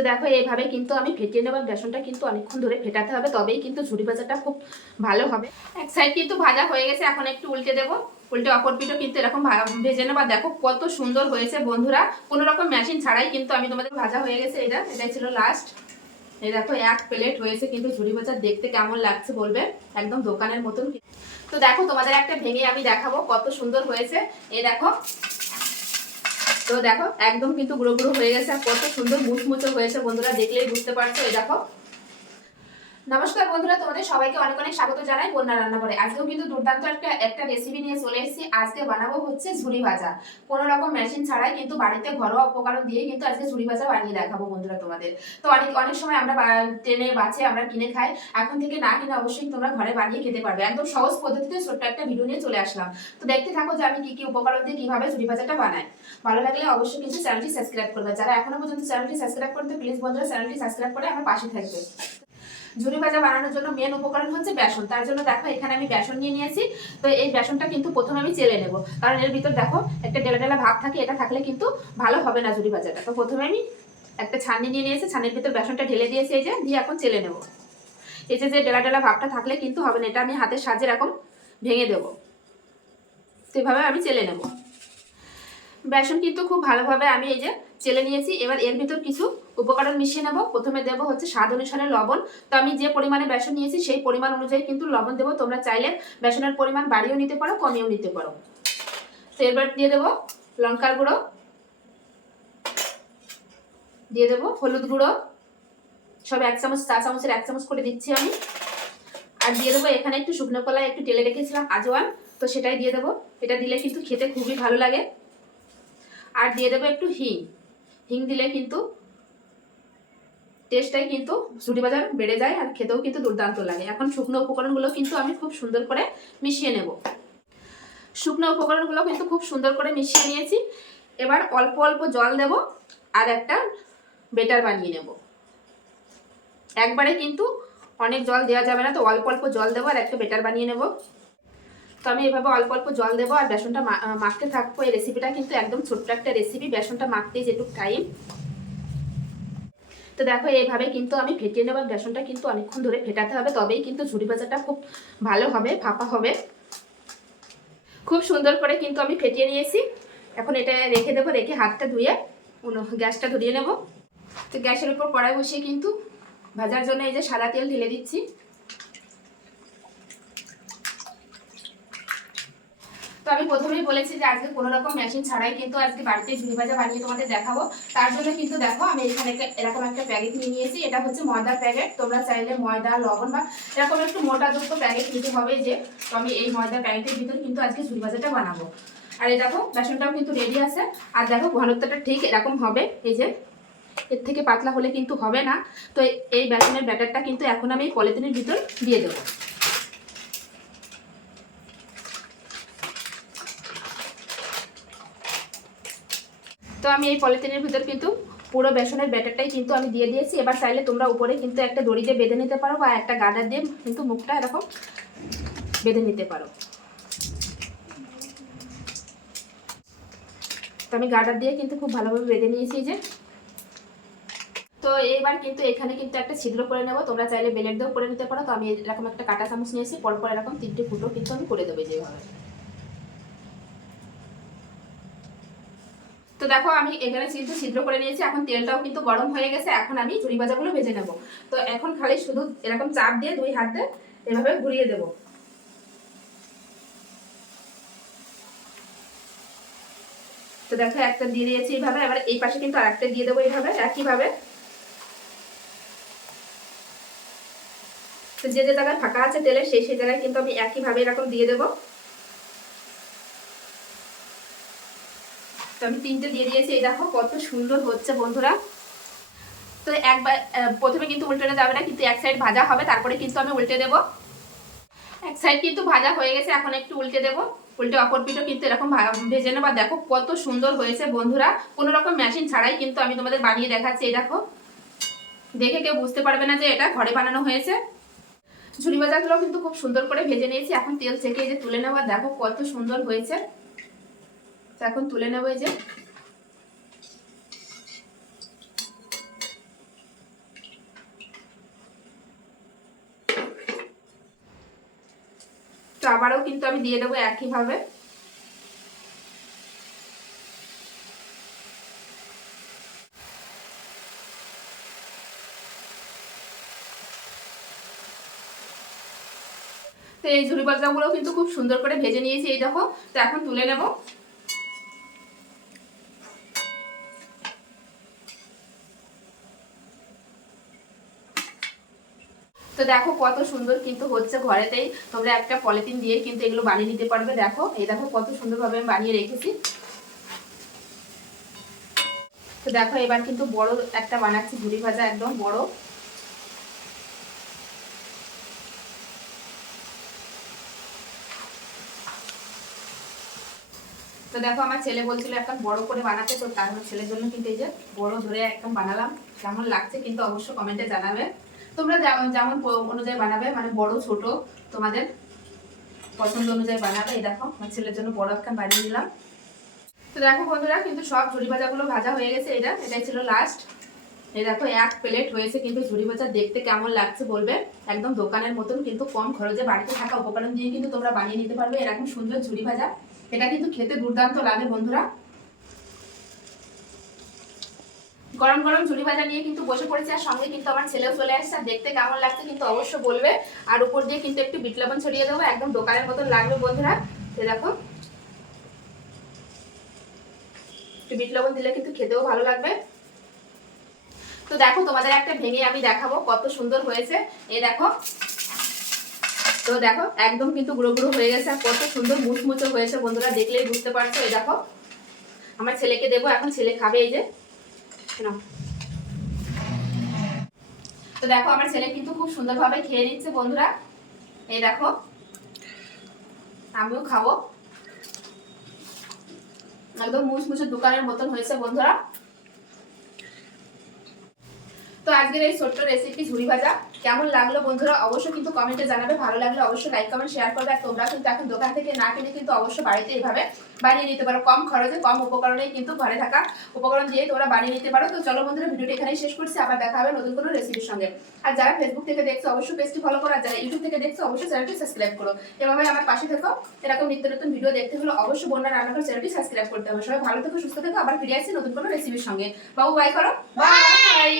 তো দেখো এইভাবে কিন্তু আমি ফেটিয়ে নেবার বেসনটা কিন্তু অনেকক্ষণ ধরে ফেটাতে হবে, তবেই কিন্তু ঝুড়ি ভাজাটা খুব ভালো হবে। এক সাইড কিন্তু ভাজা হয়ে গেছে, এখন একটু উল্টে দেবো। উল্টে অপর পিঠও কিন্তু এরকম ভেজে নেবা। দেখো, কত সুন্দর হয়েছে বন্ধুরা। কোনো রকম মেশিন ছাড়াই কিন্তু আমি তোমাদের ভাজা হয়ে গেছে এটা, এটাই ছিল লাস্ট এই দেখো, এক প্লেট হয়েছে কিন্তু ঝুড়ি ভাজা, দেখতে কেমন লাগছে বলবে? একদম দোকানের মতন। তো দেখো, তোমাদের একটা ভেঙে আমি দেখাবো কত সুন্দর হয়েছে। এই দেখো তো দেখো, একদম কিন্তু গুঁড়ো গুঁড়ো হয়ে গেছে আর কত সুন্দর মুচমুচো হয়েছে বন্ধুরা, দেখলেই বুঝতে পারছ। এই দেখো নমস্কার বন্ধুরা, তোমাদের সবাইকে অনেক অনেক স্বাগত জানাই বন্যা রান্না করে আজকেও কিন্তু দুর্দান্ত একটা একটা রেসিপি নিয়ে চলে এসেছি। আজকে বানাবো হচ্ছে ঝুড়ি ভাজা। কোনো রকম মেশিন ছাড়াই কিন্তু বাড়িতে ঘরোয়া উপকরণ দিয়ে কিন্তু আজকে ঝুড়ি ভাজা বানিয়ে দেখাবো বন্ধুরা তোমাদের। তো অনেক অনেক সময় আমরা ট্রেনে, বাসে আমরা কিনে খাই। এখন থেকে না কিনে অবশ্যই তোমরা ঘরে বানিয়ে খেতে পারবে। একদম সহজ পদ্ধতিতে ছোট্ট একটা ভিডিও নিয়ে চলে আসলাম। তো দেখতে থাকো যে আমি কি কি উপকরণ দিয়ে কীভাবে ঝুড়ি ভাজাটা বানাই। ভালো লাগলে অবশ্যই কিন্তু চ্যানেলটি সাবস্ক্রাইব করবে। যারা এখনও পর্যন্ত চ্যানেলটি সাবস্ক্রাইব করতে প্লিজ বন্ধুরা চ্যানেলটি সাবস্ক্রাইব করে আমার পাশে থাকবে। ঝুড়ি ভাজা বানানোর জন্য মেন উপকরণ হচ্ছে বেসন। তার জন্য দেখো, এখানে আমি বেসন নিয়ে নিয়েছি। তো এই বেসনটা কিন্তু প্রথমে আমি চেলে নেব। কারণ এর ভিতর দেখো, একটা ডেলা ডেলা ভাব থাকে, এটা থাকলে কিন্তু ভালো হবে না ঝুড়ি ভাজাটা। তো প্রথমে আমি একটা ছানি নিয়ে নিয়েছি, ছানির ভিতর বেসনটা ঢেলে দিয়েছি, এই যে, দিয়ে এখন চেলে নেব। এই যে যে ডেলা ডেলা ভাবটা থাকলে কিন্তু হবে না, এটা আমি হাতের সাহায্যে এরকম ভেঙে দেবো। তো এভাবে আমি চেলে নেব। বেসন কিন্তু খুব ভালোভাবে আমি এই যে চেলে নিয়েছি। এবার এর ভিতর কিছু উপকরণ মিশিয়ে নেব। প্রথমে দেবো হচ্ছে স্বাদ অনুসারে লবণ। তো আমি যে পরিমাণে বেসন নিয়েছি, সেই পরিমাণ অনুযায়ী কিন্তু লবণ দেবো। তোমরা চাইলে বেসনের পরিমাণ বাড়িয়েও নিতে পারো, কমিয়েও নিতে পারো। তো এবার দিয়ে দেবো লঙ্কার গুঁড়ো। দিয়ে দেবো হলুদ গুঁড়ো। সব এক চামচ, চা চামচের এক চামচ করে দিচ্ছি আমি। আর দিয়ে দেবো এখানে একটু শুকনো কলাই একটু টেলে রেখেছিলাম আজওয়ান। তো সেটাই দিয়ে দেবো। এটা দিলে কিন্তু খেতে খুবই ভালো লাগে। আর দিয়ে দেবো একটু হিং। হিং দিলে কিন্তু টেস্টটাই কিন্তু ঝুটি বাজার বেড়ে যায় আর খেতেও কিন্তু দুর্দান্ত লাগে। এখন শুকনো উপকরণগুলো কিন্তু আমি খুব সুন্দর করে মিশিয়ে নেব। শুকনো উপকরণগুলো কিন্তু খুব সুন্দর করে মিশিয়ে নিয়েছি। এবার অল্প অল্প জল দেব আর একটা বেটার বানিয়ে নেব। একবারে কিন্তু অনেক জল দেওয়া যাবে না, তো অল্প অল্প জল দেবো আর একটা বেটার বানিয়ে নেব। তো আমি এভাবে অল্প অল্প জল দেবো আর বেসনটা মাখতে থাকব। এই রেসিপিটা কিন্তু একদম ছোট্ট একটা রেসিপি বেসনটা মাখতেই যেটুকু টাইম তো দেখো, এইভাবে কিন্তু আমি ফেটিয়ে নেবার বেসনটা কিন্তু অনেকক্ষণ ধরে ফেটাতে হবে। তবেই কিন্তু ঝুড়ি ভাজাটা খুব ভালো হবে, ফাঁপা হবে। খুব সুন্দর করে কিন্তু আমি ফেটিয়ে নিয়েছি। এখন এটা রেখে দেবো, রেখে হাতটা ধুয়ে গ্যাসটা ধরিয়ে নেব। তো গ্যাসের উপর কড়াই বসিয়ে কিন্তু ভাজার জন্য এই যে সাদা তেল ঢেলে দিচ্ছি। তো আমি প্রথমেই বলেছি যে আজকে কোনো রকম মেশিন ছাড়াই কিন্তু আজকে বাড়িতে ঝুড়ি ভাজা বানিয়ে তোমাদের দেখাবো। তার জন্য কিন্তু দেখো, আমি এখানে এরকম একটা প্যাকেট নিয়ে নিয়েছি। এটা হচ্ছে ময়দার প্যাকেট তোমরা চাইলে ময়দা, লবণ বা এরকম একটু মোটাযুক্ত প্যাকেট নিতে হবে যে, তো আমি এই ময়দার প্যাকেটের ভিতরে কিন্তু আজকে ঝুড়ি ভাজাটা বানাবো। আর এই দেখো, বেসনটাও কিন্তু রেডি আছে। আর দেখো, ঘনত্বটা ঠিক এরকম হবে। এই যে, এর থেকে পাতলা হলে কিন্তু হবে না। তো এই বেসনের ব্যাটারটা কিন্তু এখন আমি এই পলিথিনের ভিতর দিয়ে দেবো। তো আমি এই পলিথিনের ভিতর কিন্তু পুরো বেসনের ব্যাটারটাই কিন্তু আমি দিয়ে দিয়েছি। এবার চাইলে তোমরা উপরে কিন্তু একটা দড়ি দিয়ে বেঁধে নিতে পারো বা একটা গাডার দিয়ে কিন্তু মুখটা এরকম বেঁধে নিতে পারো। তো আমি গাডার দিয়ে কিন্তু খুব ভালোভাবে বেঁধে নিয়েছি যে। তো এবার কিন্তু এখানে কিন্তু একটা ছিদ্র করে নেব। তোমরা চাইলে বেলেট দিয়েও করে নিতে পারো। তো আমি এরকম একটা কাটা চামচ নিয়েছি। পরপর এরকম তিনটে ফুটো কিন্তু আমি করে দেবো যেভাবে। তো দেখো, আমি এখানে কিন্তু ছিদ্র করে নিয়েছি। এখন তেলটাও কিন্তু গরম হয়ে গেছে। এখন আমি ঝুড়ি ভাজাগুলো ভেজে নেব। তো এখন খালি শুধু এরকম চাপ দিয়ে দুই হাতে এভাবে ঘুরিয়ে দেব। তো দেখো, একটা দিয়ে দিয়েছি এইভাবে। এবার এই পাশে কিন্তু আরেকটা দিয়ে দেবো এইভাবে, একইভাবে। তো যে যে জায়গায় ফাঁকা আছে তেলে সেই সেই জায়গায় কিন্তু আমি একইভাবে এরকম দিয়ে দেবো। তো আমি তিনটে দিয়ে দিয়েছি, এই দেখো কত সুন্দর হচ্ছে বন্ধুরা। তো একবার প্রথমে কিন্তু উল্টানো যাবে না, কিন্তু এক সাইড ভাজা হবে, তারপরে কিন্তু আমি উল্টে দেব। এক সাইড কিন্তু ভাজা হয়ে গেছে, এখন একটু উল্টে দেব। উল্টে অপর পিঠও কিন্তু এরকম ভেজে নেবা দেখো কত সুন্দর হয়েছে বন্ধুরা। কোনো রকম মেশিন ছাড়াই কিন্তু আমি তোমাদের বানিয়ে দেখাচ্ছি, এই দেখো। দেখে কেউ বুঝতে পারবে না যে এটা ঘরে বানানো হয়েছে। ঝুড়ি ভাজাগুলো কিন্তু খুব সুন্দর করে ভেজে নিয়েছি, এখন তেল এই যে তুলে নেওয়া দেখো কত সুন্দর হয়েছে। তো এখন তুলে নেব এই যে। তো আবারও কিন্তু আমি দিয়ে দেবো একইভাবে। তো এই ঝুড়ি বাজরাগুলো কিন্তু খুব সুন্দর করে ভেজে নিয়েছি, এই দেখো। তো এখন তুলে নেব। দেখো কত সুন্দর কিন্তু হচ্ছে ঘরেতেই। তোমরা একটা পলিথিন দিয়ে কিন্তু এগুলো বানিয়ে নিতে পারবে, দেখো। এই দেখো কত সুন্দরভাবে আমি বানিয়ে রেখেছি। তো দেখো, এবার কিন্তু বড় একটা বানাচ্ছি ঝুড়ি ভাজা একদম বড়। তো দেখো, আমার ছেলে বলছিল একটা বড় করে বানাতে, তো তার ছেলের জন্য কিন্তু এই যে বড় ধরে একদম বানালাম। কেমন লাগছে কিন্তু অবশ্যই কমেন্টে জানাবে। তোমরা যেমন অনুযায়ী বানাবে মানে বড়, ছোট তোমাদের পছন্দ অনুযায়ী বানাবে। এই দেখো, আমার ছেলের জন্য বড় একটা বানিয়ে দিলাম তো দেখো বন্ধুরা, কিন্তু সব ঝুড়ি ভাজাগুলো ভাজা হয়ে গেছে এটা। এটাই ছিল লাস্ট এই দেখো, এক প্লেট হয়েছে, কিন্তু ঝুড়ি ভাজা দেখতে কেমন লাগছে বলবে? একদম দোকানের মতন, কিন্তু কম খরচে বাড়িতে থাকা উপকরণ দিয়ে কিন্তু তোমরা বানিয়ে নিতে পারবে। এরকম সুন্দর ঝুড়ি ভাজা। এটা কিন্তু খেতে দুর্দান্ত লাগে বন্ধুরা। গরম গরম ঝুড়ি ভাজা নিয়ে কিন্তু বসে পড়েছে, আর সঙ্গে কিন্তু আমার ছেলেও চলে আসছে, আর দেখতে কেমন লাগছে কিন্তু অবশ্যই বলবে। আর উপর দিয়ে কিন্তু একটু বিট লবণ ছড়িয়ে দেবো, একদম দোকানের মতন লাগবে বন্ধুরা। তো দেখো। একটু বিট লবণ দিলে কিন্তু খেতেও ভালো লাগবে। তো দেখো, তোমাদের একটা ভেঙে আমি দেখাবো কত সুন্দর হয়েছে। এই দেখো। তো দেখো, একদম কিন্তু গুঁড়ো গুঁড়ো হয়ে গেছে, আর কত সুন্দর মুচমুচো হয়েছে বন্ধুরা, দেখলেই বুঝতে পারছ। এই দেখো। আমার ছেলেকে দেবো, এখন ছেলে খাবে এই যে। নাও। তো দেখো, আমার ছেলে কিন্তু খুব সুন্দরভাবে খেয়ে নিচ্ছে বন্ধুরা। এই দেখো, আমিও খাব। একদম মুচমুচে দোকানের মতন হয়েছে বন্ধুরা। তো আজকের এই ছোট্ট রেসিপি ঝুড়ি ভাজা। কেমন লাগল বন্ধুরা? অবশ্যই কিন্তু কমেন্টে জানাবে। ভালো লাগলে অবশ্যই লাইক কমেন্ট শেয়ার করবে। আর তোমরা কিন্তু এখন দোকান থেকে না কিনে কিন্তু অবশ্যই বাড়িতে এইভাবে বানিয়ে নিতে পারো। কম খরচে, কম উপকরণেই কিন্তু ঘরে থাকা উপকরণ দিয়ে তোমরা বানিয়ে নিতে পারো। তো চলো বন্ধুরা, ভিডিওটি এখানেই শেষ করছি। আবার দেখা হবে নতুন কোনো রেসিপির সঙ্গে। আর যারা ফেসবুক থেকে দেখছ, অবশ্যই পেজটি ফলো করো। আর যারা ইউটিউব থেকে দেখছ, অবশ্যই চ্যানেলটি সাবস্ক্রাইব করো। এভাবে আমার পাশে থেকো। এরকম নিত্য নতুন ভিডিও দেখতে হলে অবশ্যই বন্যা রান্নাঘর চ্যানেলটি সাবস্ক্রাইব করতে হবে। সবাই ভালো থেকো, সুস্থ থেকো। আবার ফিরে আসছি নতুন কোনো রেসিপির সঙ্গে। বাবু বাই করো। বাই